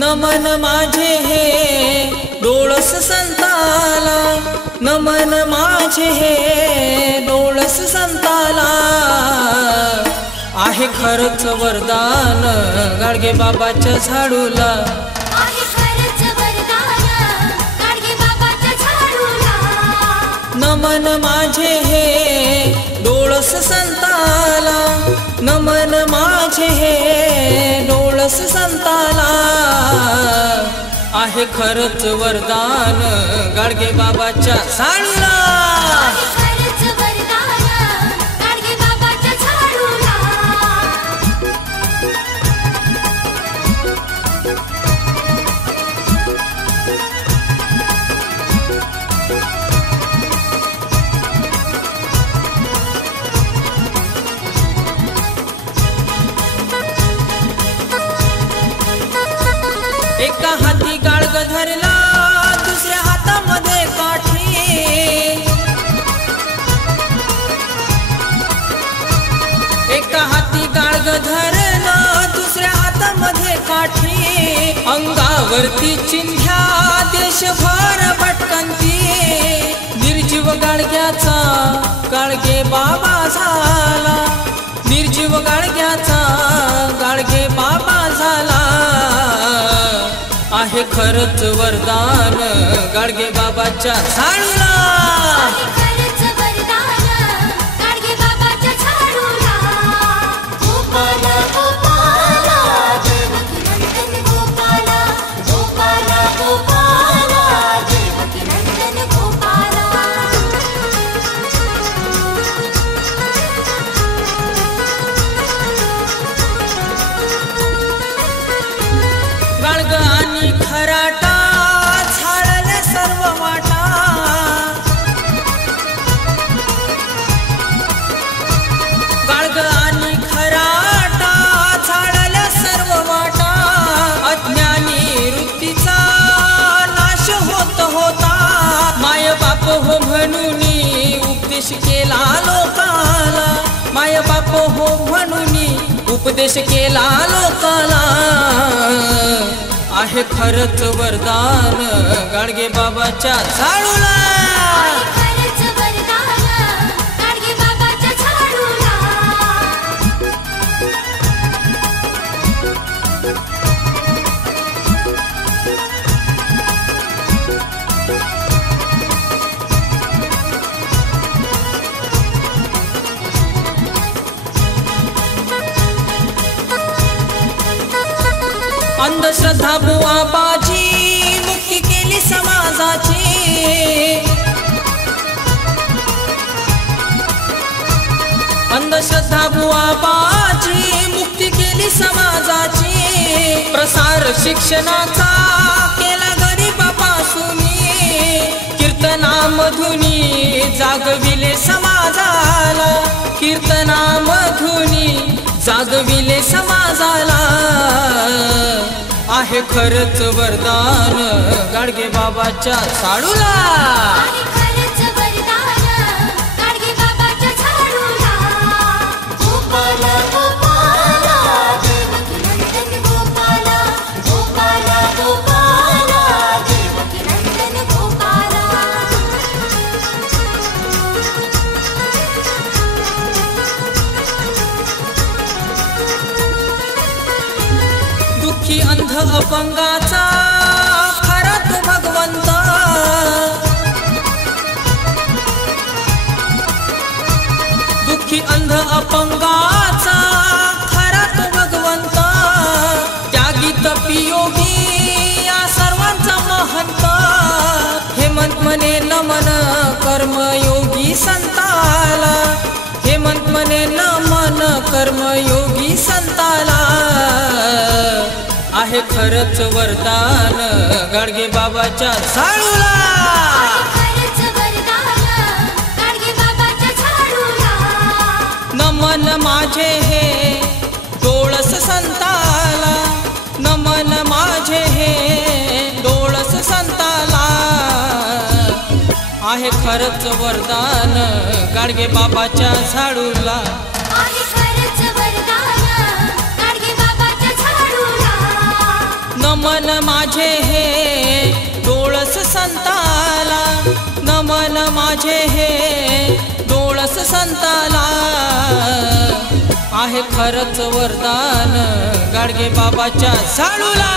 नमन माझे हे डोळस संताला, नमन माझे हे डोळस संताला. आहे खरंच वरदान गाडगे बाबाच्या झाडूला, आहे खरंच वरदान गाडगे बाबाच्या झाडूला. नमन माझे हे डोळस संताला, नमन माझे हे डोळस संताला. आहे खरंच वरदान गाडगे बाबाच्या झाडूला. आहे खरंच वरदान गाडगे बाबाच्या झाडूला. एका हाती गाडग धरला, दुसऱ्या हातामध्ये काठी. एका हाती गाडग धरला, दुसऱ्या हातामध्ये काठी. अंगावरती चिंध्या देशभर भटकंती. निर्जीव गाडग्याचा गाडगे बाबा झाला, निर्जीव गाडग्याचा गाडगे बाबा झाला. आहे खरंच वरदान गाडगे बाबाच्या झाडूला. आहे खरंच वरदान गाडगे बाबाच्या झाडूला. गोपाला गोपाला देवकी नंदन गोपाला, गोपाला गोपाला देवकी नंदन गोपाला. गाडग आणि खराटा झाडले सर्व वाटा. गाडग आणि खराटा झाडले सर्व वाटा. अज्ञानी वृत्तीचा नाश होत होता. माय बाप हो म्हणून उपदेश केला लोकाला, माय बाप हो म्हणून उपदेश केला लोकाला. आहे खरंच वरदान गाडगे बाबाच्या झाडूला. आहे खरंच वरदान गाडगे बाबाच्या झाडूला. अंधश्रद्धा बुवा बाजी मुक्ती केली समाजाची. अंधश्रद्धा बुवा बाजी मुक्ती केली समाजाची. प्रसार शिक्षणाचा केला गरिबापासून. कीर्तनामधुनी जागविले समाजाला, कीर्तनामधुनी जागविले समाजाला. आहे खरंच वरदान गाडगे बाबाच्या झाडूला. आहे खरंच वरदान गाडगे बाबाच्या झाडूला. गोपाला गोपाला देवकी नंदन गोपाला, गोपाला गोपाला देवकी नंदन गोपाला. दुःखी अंध अपंगाचा खरा तो भगवंत. दुःखी अंध अपंगाचा खरा तो भगवंत. त्यागी तपी योगी या सर्वांचा महंत. हेमंत म्हणे नमन कर्मयोगी संताला, हेमंत म्हणे नमन कर्मयोगी संताला. आहे खरंच वरदान गाडगे बाबाच्या झाडूला. आहे खरंच वरदान गाडगे बाबाच्या झाडूला. नमन माझे हे डोळस संताला, नमन माझे हे डोळस संताला. आहे खरंच वरदान गाडगे बाबाच्या झाडूला. आहे खरंच वरदान गाडगे बाबाच्या झाडूला. नमन माझे हे डोळस संताला, नमन माझे हे डोळस संताला. आहे खरंच वरदान गाडगे बाबाच्या झाडूला.